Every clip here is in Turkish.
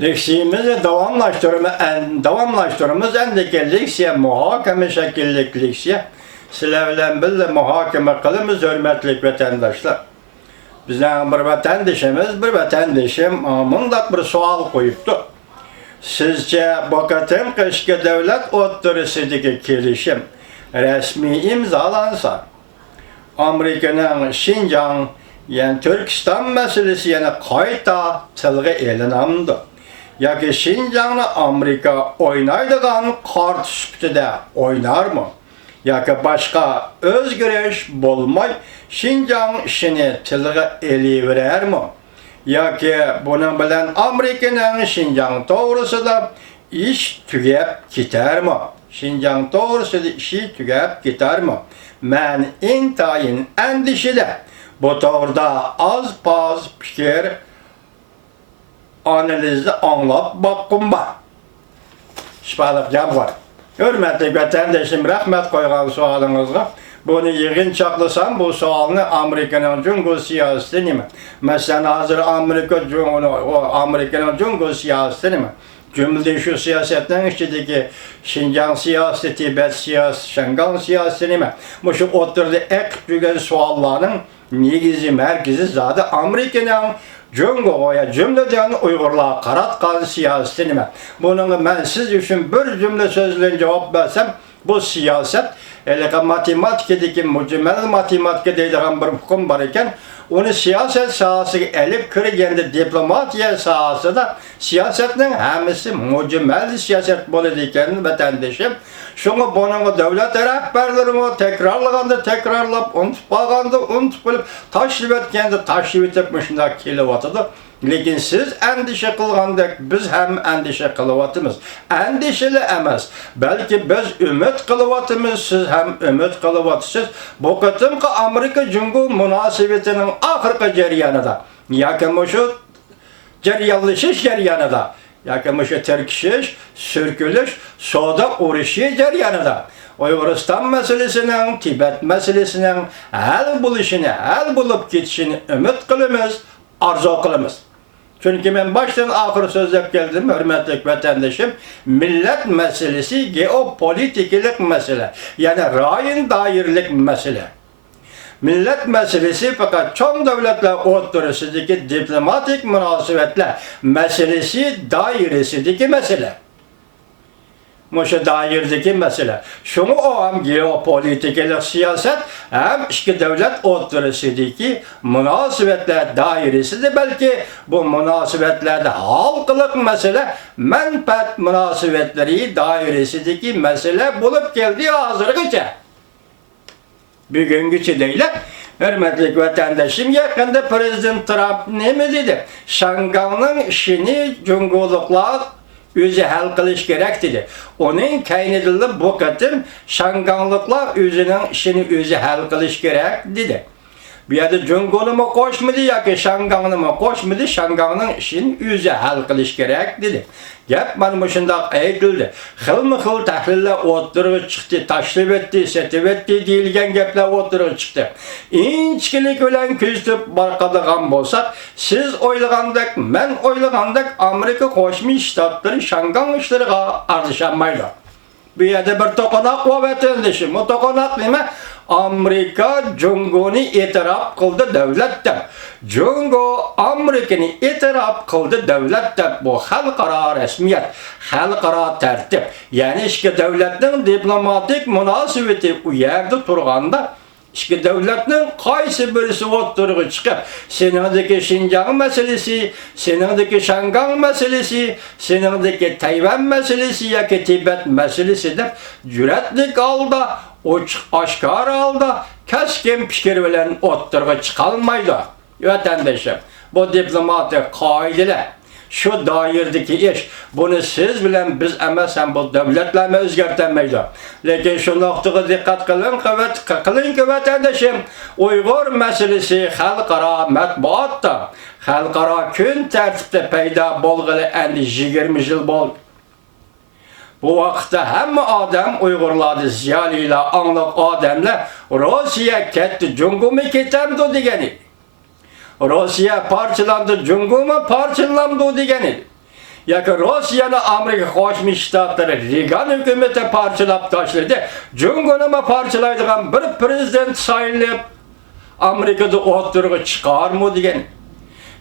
Leksiyimizi davamlaştırımız endeki leksiye muhakeme şekillik leksiye. Sizler bilen birle muhakeme kılımız hürmetlik vatandaşlar. Bizden bir vatandaşım mındak bir sual koyuptu. Sizce vakıtın kışkı devlet oturusundaki kelişim resmi imzalansa Amerika'nın Şincan yani Türkistan meselesi yani kayta tılgı elinamdı. Ya ki Şincan'la Amerika oynaydıgan kart süptüde oynar mı? Ya ki başka özgürüş bulmay Şincan işini tılgı eliverer mi? Ya ki bunun bilen Amerika'nın Şincan doğrusu da iş tügep gider mi? Şincan doğrusu da işi tügep gider mi? Men intayin endişeli. Bu doğruda az paz fikir analizi anlap bakın bak. Şifalık cevap var. Hürmetli vatandaşım rahmet koygan sualınızga. Bunu yığın çaklasam bu sualını Amerika'nın cungu siyasetini mi? Mesela hazır Amerika'nın cungu siyasetini mi? Cümlede şu siyasetten içindeki Şincan siyaseti, Tibet siyaseti, Şengan siyasetini mi? Bu şu oturdu ek dügen sualların negizi, merkezi zaten Amerika'nın Cungo'ya cümleden Uygurluğa qaratqan siyasetini mi? Bunun ben siz için bir cümle sözle cevap versem bu siyaset matematikadaki mücemmel matematika deydiğim bir hukum var iken onu siyaset sahası elip kirgende diplomatiya sahası da siyasetin hemisi mücemmel siyaset boladı iken vatandaşım. Şunu bunun devlet rehberlerimi tekrarlap unutup bilip taşrif etkende taşrif etmişinde kilovatıdır. Lekin siz endişe kılgandak biz hem endişe kılıvatımız. Endişeli emas. Belki biz ümit kılıvatımız, siz hem ümit kılıvatısız. Bu kıtımkı Amerika Cungu münasebetinin ahırkı ceryanıda. Yakın şu ceryanlışış ceryanıda. Yakın şu terkişiş, sürkülüş, soda uğraşı ceryanıda. Uyguristan meselesinin, Tibet meselesinin el bulup gitişini ümit kılımız, arzu kılımız. Çünkü ben baştan ahır sözlep geldim hürmetli vatandaşım. Millet meselesi geopolitiklik mesele. Yani rayın dairlik mesele. Millet meselesi fakat çoğun devletler oturusundaki diplomatik münasebetler meselesi dairesideki mesele. Muşa dairdeki mesele. Şunu o hem geopolitiklik siyaset hem iki devlet oturusundaki münasebetler dairesidir. Belki bu münasebetlerde halkılık mesele menfaat münasebetleri dairesideki mesele bulup geldiği hazırgıca. Bugünkü değil. Hürmetli vatandaşım yakında Prezident Trump ne mi dedi? Şangan'ın işini cunguluklar özü hal kılış gerek dedi. Onun kaynadılığı bu kadın Şanganlıklar özünün işini özü hal kılış gerek dedi. Bir yerde Cungul'u mu koşmadı ya ki Şangan'ı mı koşmadı, Şangan'ın işini özü hal kılış gerek dedi. Gep bana şundak eğitildi. Hıl tahliller oturuğu çıktı, taşrif etti, setip etti deyilgen gepler oturuğu çıktı. İnçkilik ölen küzdüp barkadıgan bolsak, siz oylagandak, men oylagandak Amerika Koşmuş Ştatları Şangan işlerine ardışanmaydı. Bir yerde bir tokanak var vatandaşım. O tokanak ne mi? Amerika Cungu'nu itiraf kıldı devlettir. Cungu Amerika'nı itiraf kıldı devlettir. Bu halkara resmiyet, halkara tertip. Yani iki devletin diplomatik münasebeti u yerde turganda İşte devletin kaysi birisi oturuğu çıkıp senindeki Şincan meselesi, senindeki Şangan meselesi, senindeki Tayvan meselesi ya ki Tibet meselesi de cüretlik aldı, aşkar aldı, keskin fikir bilen oturuğu çıkalmaydı. Vatandaşım, bu diplomatik kaideler. Şu dairdeki iş, bunu siz bilen biz emesen bu devletlerle özgertemeydi. Lekin şu noktaya dikkat kılın ki vatandaşım, Uygur meselesi halkara matbuatta, halkara gün tertipte peyda bolgalı endi 20 yıl bol. Bu vakitte hem adam Uygurladı ziyalıyla anlık adamla Rusya ketti, Cungu mu ketemdi degeni. Rusya parçalandı, Cungu mu parçalandı degeni. Yakı Rusya'nı Amerika Koşmuş Ştatları Reagan hükümeti parçalap taşladı. Cumhurbaşkanı parçalaydıgan bir prezident sayılıp Amerika'da oturuğa çıkar mı diyen.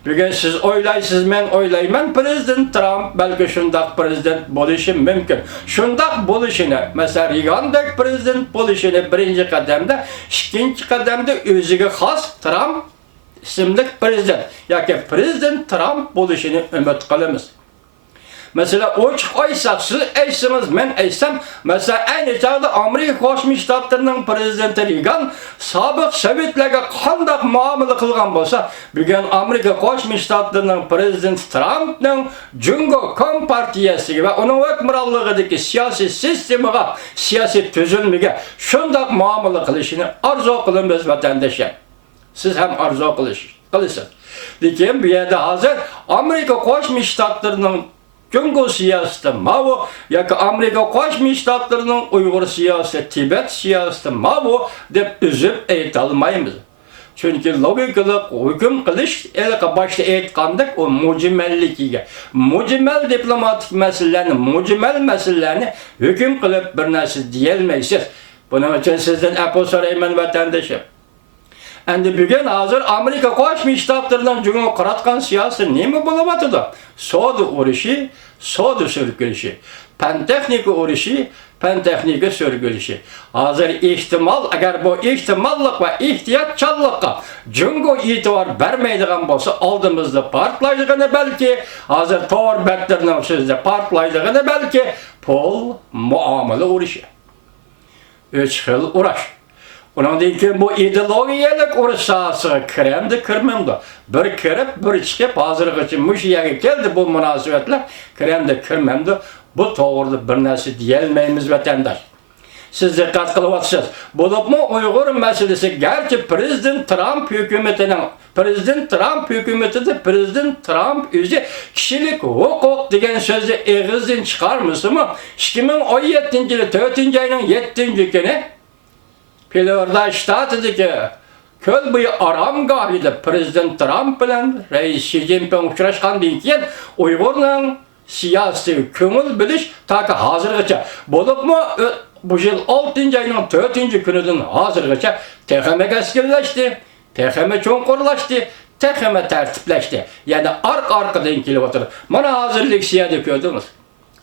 Bugün siz oylaysız, ben oylayman, Prezident Trump belki şundak prezident buluşu mümkün. Şundak buluşunu, mesela Reagan'dak prezident buluşunu birinci kademde, ikinci kademde özüge has Trump isimlik prezident. Yani Prezident Trump buluşunu ümit kılımız. Mesela o çıkaysak siz eysiniz, ben eysem, mesela aynı çağda Amerika Koşmuş Ştatlarının prezidenti Reagan sabık Sovyetlerge kandak muamele kılgan bolsa, bugün Amerika Koşmuş Ştatlarının prezidenti Trump'ның Cungo Kompartiyası ve onun hükümranlığındaki siyasi sistemiga, siyasi tüzülmege şundak muamele kılışını arzu kılınız vatandaşlar. Siz hem arzu kılısınız. Lekin bu yerde hazır Amerika Koşmuş Ştatlarının Cungo siyaseti mavu, ya Amerika Koşmuş Ştatlarının Uygur siyaseti, Tibet siyaseti mavu dep üzüp aytalmaymiz. Çünkü logikalık hüküm kılış, başta aytkandık o mucimellikiga. Mucimel diplomatik meselelerini hüküm kılıp bir narsa diyelmeysiz. Bunun için sizden apo sorayman vatandaşım. Endi bugün hazır Amerika Koşmuş Ştatlarından Cungo qaratgan siyasi nemi bulabatıdı? Sodu uruşu, sodu sürgülüşü. Pentexnika uruşu, pentexnika sürgülüşü. Hazır ihtimal, eğer bu ihtimallık ve ihtiyatçallıkka Cungo itibar vermeydiğen bolsa aldığımızda partlaydığını belki, hazır toğır betlerinin sözde partlaydığını belki pol muamele uruşu. 3 yıl uğraş. Ondan keyin bu ideologiyalik uruş sahasına kiremdi, kirmemdi. Bir kirip, bir çıkıp, hazırgıçı müşiyaga keldi bu münasebetler, kiremdi, kirmemdi. Bu doğru bir narsa diyelmeyimiz vatandaş. Siz dikkat kılıvatsınız. Bulup mu Uygur meselesi, gerçi Prezident Trump hükümetinin, Prezident Trump özü kişilik hukuk degen sözü ağızdan çıkarmışı mı? 2017 yılı 4. ayının 7. günü Florida ştatidagi köl boyu aramgahida Prezident Trump bilan Reis Xi Jinping uchrashgandan keyin Uyg'urning siyosiy ko'ngil bilish taki hozirgacha bo'libmi bu yil 6 ayning 4 kunidan hozirgacha texme keskinlashdi, texme cho'nqurlashdi, texme tertiplashdi. Yani arkadan kelib o'tir. Mana hozirlik siyada ko'rdingiz.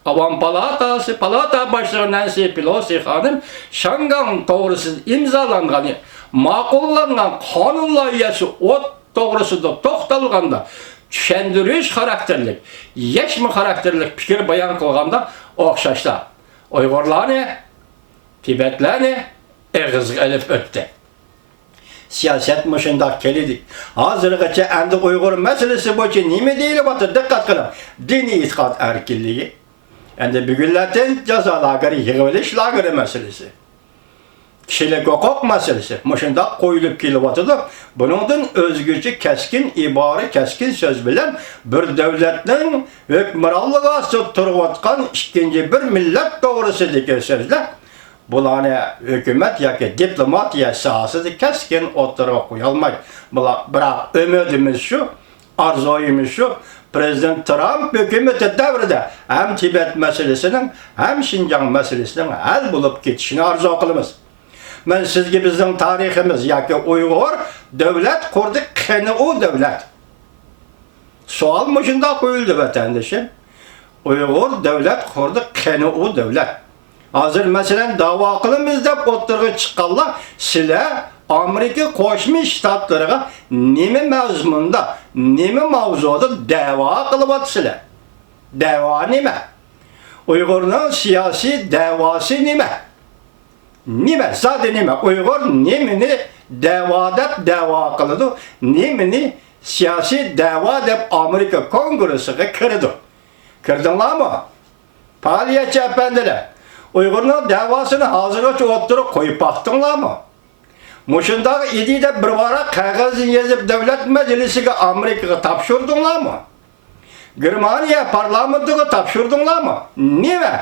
Avam palata başlığı Nancy Pelosi hanım Şangan doğrusu imzalanğanı, makullanğan kanun layihasi o doğrusunda toxtalğanda düşendiriş karakterlik, yeşmi karakterlik fikir bayan kılganda oxşaşta. Uygurlarını, Tibetlerini ağız elip öttü. Siyaset mışında kelidik. Hazırgacha endi Uygur meselesi boyunca nime deyilip atır, dikkat kılın. Dini itikat erkilliği. Endi bugünlerden cezaları yığılış lagırı meselesi. Kişilik hukuk meselesi. Mışında koyulup kelibatıdır. Bunun özgürce keskin ibare, keskin söz bilen bir devletin hükümranlığa tutuvatkan ikinci bir millet doğrusu diye sözler. Bularını hükümet yoki diplomatiya sahasida keskin o'ttirib qo'yolmaydi. Biroq umidimiz shu, orzuyimiz shu, Prezident Trump hükümeti davrida hem Tibet meselesinin hem Şinjan meselesinin hal bulup ketishini arzu qilamiz. Men sizga bizning tariximiz yoki Uyg'ur davlat qurdi, qani u davlat. Savol shunda qo'yildi vatandoshim. Uyg'ur davlat qurdi, qani u davlat. Hazır mesela dava kılımız dep o'ttirg'i chiqqanlar sizlar Amerika Qo'shma Shtatlariga nima mazmunda, nima mavzuda da'vo qilyapsizlar? Da'vo nima? Uyg'urning siyosiy da'vosi nima? Nima? Zodi nima? Uyg'ur nimani da'vo qiladi? Nimani siyosiy da'vo deb Amerika Kongressiga kirdi? Kirdinglarmi? Faoliyatchi apandilar. Uyg'urning davosini hozirgacha o'ttirib qo'yib baqdinglarmi? Mushundagi idida bir varaq qog'oz yozib davlat majlisiga Amerikaga topshirdinglarmi? Germaniya parlamentiga topshirdinglarmi? Nima?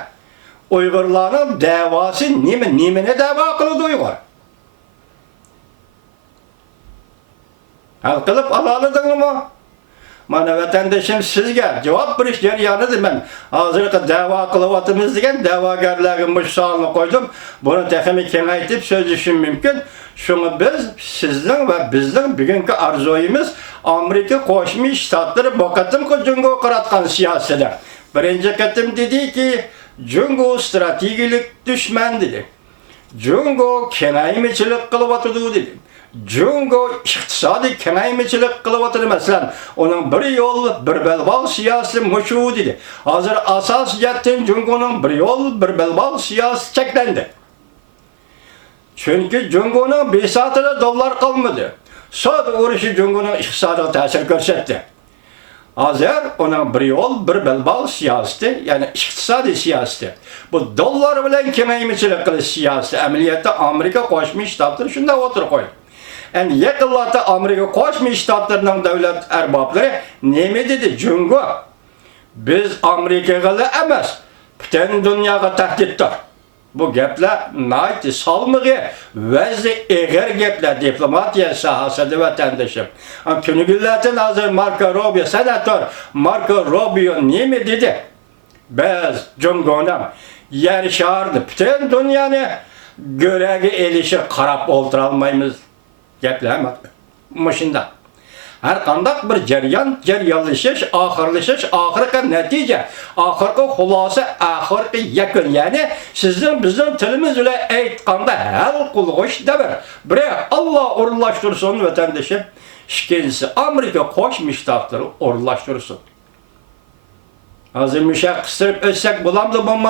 Uyg'urlarning davosi nima? Nimani da'vo qiladi Uyg'ur? Hal qilib oladingmi? Mana vatandaşım sizge cevap beriş jarayonyida men hozirgi da'vo qilyapmiz degan da'vogarlarga bu savolni qo'ydim. Buni texmi kengaytib so'zlashim mumkin. Şunu biz sizning va bizning bugungi orzuyimiz Amerika Qo'shma Shtatlari bu qatimki Jungo qaratgan siyosati. Birinchi qatim dediki, Jungo strategik dushman dedi. Jungo kengaymichilik qilyapti dedi. Jungo iqtisodiy kengaymichilik qilyapti masalan. Onun bir yo'l, bir belbal siyosati mushu dedi. Hozir asosiyatdan Jungoning bir yo'l, bir belbal siyosati cheklandi. Çünkü Jungo'nun besatida dollar kalmadı. So'd urushi Jungo'nun iqtisodiga ta'sir ko'rsatdi. Hozir onun bir yo'l, bir belbal siyosati, ya'ni iqtisodiy siyosati. Bu dollar bilan kengaymichilik qilish siyosati amaliyotda Amerika Qo'shma Shtatlari shunday o'tirib qo'ydi. Endi yaqinlarda Amerika Qo'shma Shtatlarining davlat arboblari nima dedi? Jungo biz Amerikaga emas, butun dunyoga tahdiddir. Bu gaplar nayt salmığı vəzi eğer gaplar diplomatiya sahasında vatandaşım. Tünügüllerden hazır Marco Rubio, senatör Marco Rubio nemi dedi? Biz Jungo'nun yarışardı. Bütün dünyanı görəgi elişir qarab olturalmayımız. Gaplar mı? Mışında. Her kandak bir jaryanlaşış, ahırkı netice, ahırkı hulasa, ahırkı yakın. Yani sizin bizim tilimiz ile aytqanda hal qılğış demir. Bire Allah orunlaştırsın vatandaşım. İkincisi Amerika Qo'shma Shtatlari orunlaştırsın. Hazır müşak kısırıp ölsek bulamdı bu